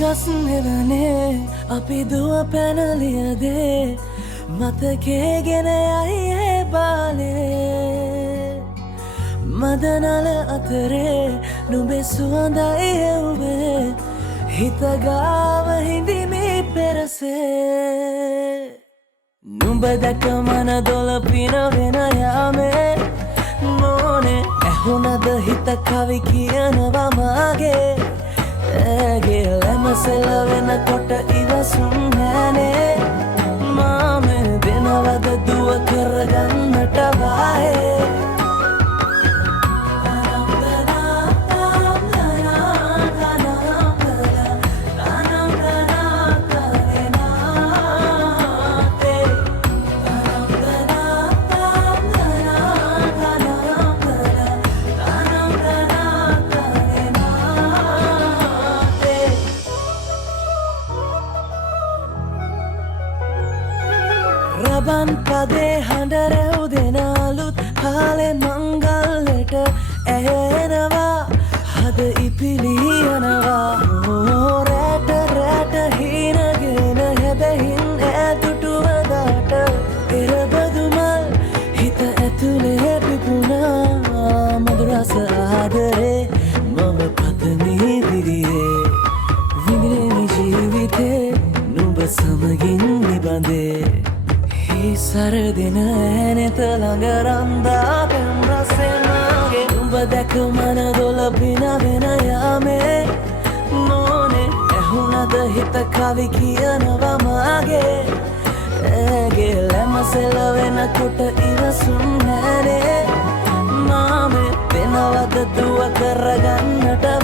ගස් නෙවනේ අපි දුව පැනලියදේ මතකේ ගෙන යයි ඒ බාලේ මදනල අතරේ නුඹේ සුවඳයි එව්වේ හිතගාව හිඳිමි පෙරසේ නුඹ දැක මන දොළ පිනවෙන යාමේ මොනේ ඇහුණද හිත කවි කියනවා මාගේ ඇගේ ලැමසෙල වෙනකොට ඉවසුම් නෑනේ මාම දෙනවද දුව කරගන්නට වායේ රබන් පදේ හඬ රැව් දෙන අලුත් කාලේ මංගල්ලට ඇහෙනවා හද ඉපිලි යනවා රැට රැට හීනගෙන හැබැහින් ඈදුටුවදාට එරබදුමල් හිත ඇතුලේ පිපුණා මధుරස ආදරේ මම පතමි දිරියේ විඳින ජීවිතේ නුඹ සමගින් නිබඳේ සරදින ඇනෙත ළඟ රන්දා පෙම් රසෙනගේ නුඹ දැක මන දොළ පිනවෙන යාමේ මොනේ ඇහුණද හිත කවි කියනවා මාගේ ඇගේ ලැමසෙල වෙනකොට ඉවසුම් නෑනේ මාම වෙනවද දුව කරගන්නට